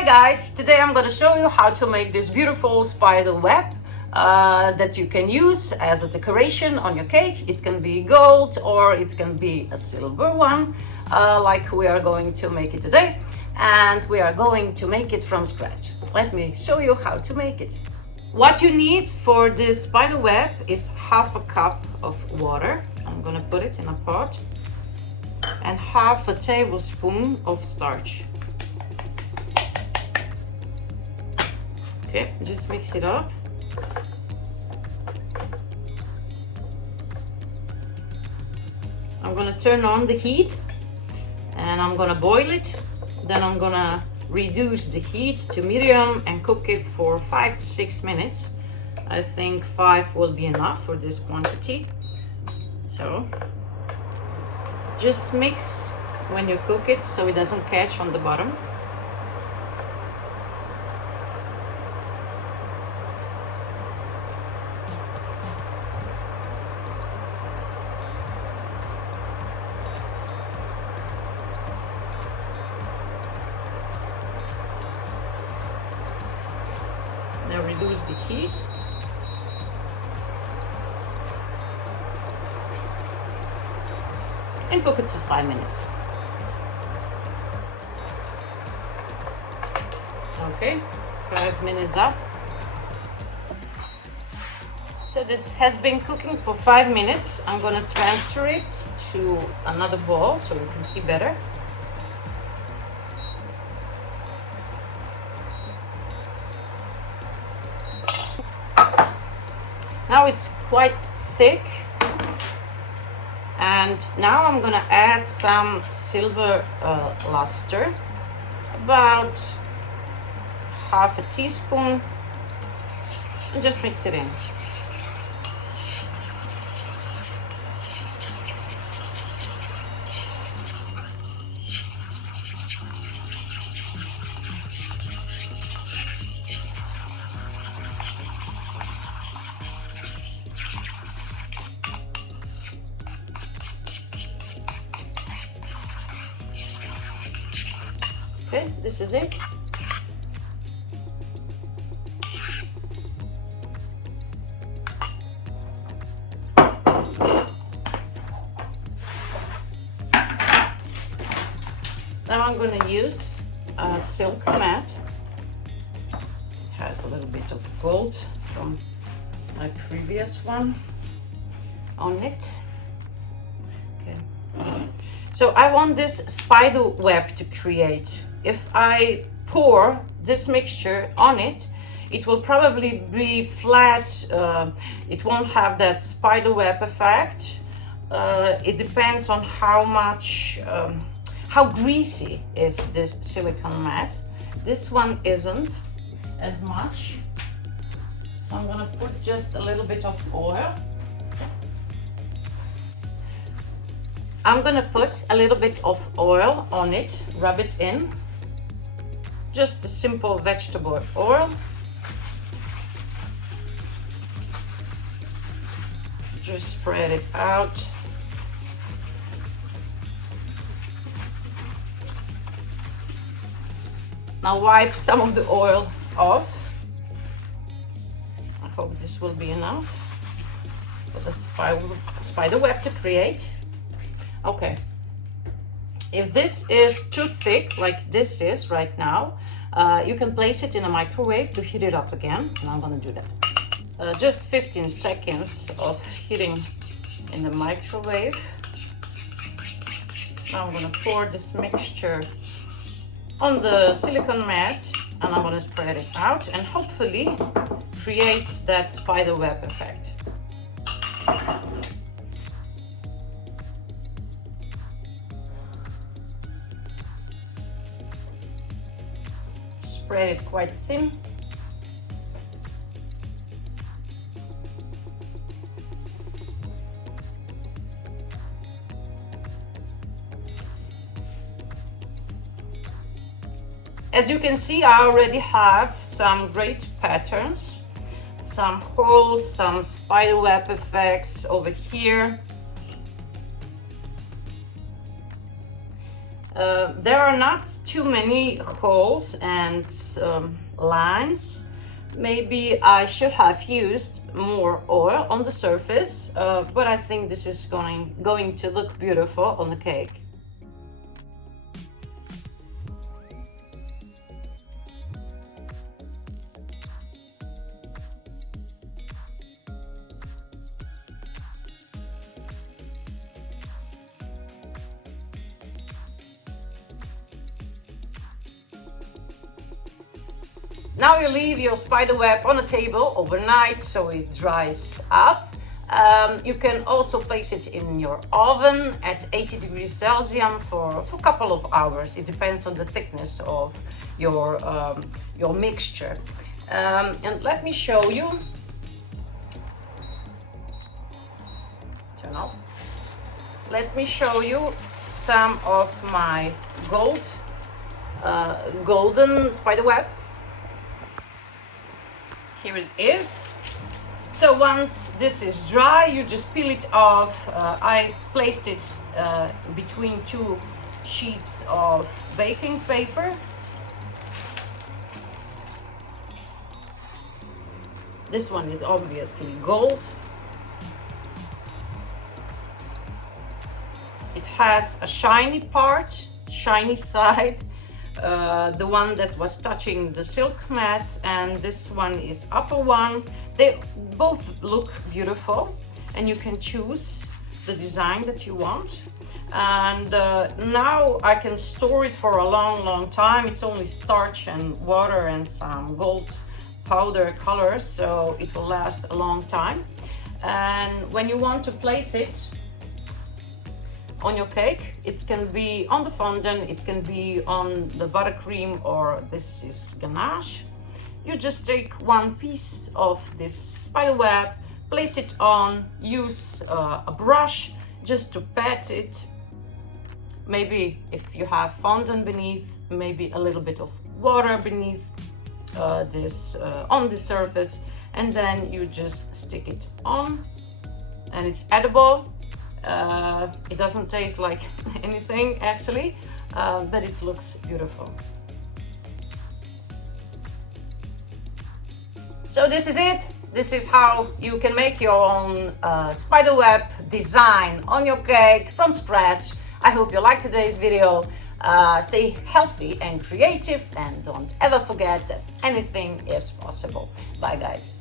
Hi guys, today I'm going to show you how to make this beautiful spider web that you can use as a decoration on your cake. It can be gold or it can be a silver one, like we are going to make it today. And we are going to make it from scratch. Let me show you how to make it. What you need for this spider web is half a cup of water. I'm going to put it in a pot. And half a tablespoon of starch. Okay, just mix it up. I'm gonna turn on the heat and I'm gonna boil it. Then I'm gonna reduce the heat to medium and cook it for 5 to 6 minutes. I think 5 will be enough for this quantity. So just mix when you cook it so it doesn't catch on the bottom. Now reduce the heat. And cook it for 5 minutes. Okay, 5 minutes up. So this has been cooking for 5 minutes. I'm gonna transfer it to another bowl so you can see better. Now it's quite thick. And now I'm gonna add some silver luster, about half a teaspoon, and just mix it in. Okay, this is it. Now I'm going to use a silk mat. It has a little bit of gold from my previous one on it. Okay. So I want this spider web to create. If I pour this mixture on it, it will probably be flat. It won't have that spider web effect. It depends on how greasy is this silicone mat. This one isn't as much. So I'm gonna put just a little bit of oil. I'm gonna put a little bit of oil on it, rub it in. Just a simple vegetable oil. Just spread it out. Now wipe some of the oil off. I hope this will be enough for the spider web to create. Okay. If this is too thick, like this is right now, you can place it in a microwave to heat it up again, and I'm gonna do that. Just 15 seconds of heating in the microwave. Now I'm gonna pour this mixture on the silicone mat, and I'm gonna spread it out and hopefully create that spider web effect. Spread it quite thin. As you can see, I already have some great patterns, some holes, some spider web effects over here. There are not too many holes and lines. Maybe I should have used more oil on the surface, but I think this is going to look beautiful on the cake. Now you leave your spider web on a table overnight so it dries up. You can also place it in your oven at 80 degrees Celsius for a couple of hours. It depends on the thickness of your mixture. And let me show you. Turn off. Let me show you some of my golden spider web. Here it is. So once this is dry, you just peel it off. I placed it between two sheets of baking paper. This one is obviously gold. It has a shiny part, shiny side. The one that was touching the silk mat, and this one is upper one. They both look beautiful, and you can choose the design that you want. And now I can store it for a long time. It's only starch and water and some gold powder color, so it will last a long time. And when you want to place it on your cake, it can be on the fondant, it can be on the buttercream, or this is ganache. You just take one piece of this spider web, place it on, use a brush just to pat it. Maybe if you have fondant beneath, maybe a little bit of water beneath on the surface, and then you just stick it on, and it's edible. It doesn't taste like anything actually, but it looks beautiful. So this is it. This is how you can make your own spider web design on your cake from scratch. I hope you liked today's video. Stay healthy and creative, and don't ever forget that anything is possible. Bye guys.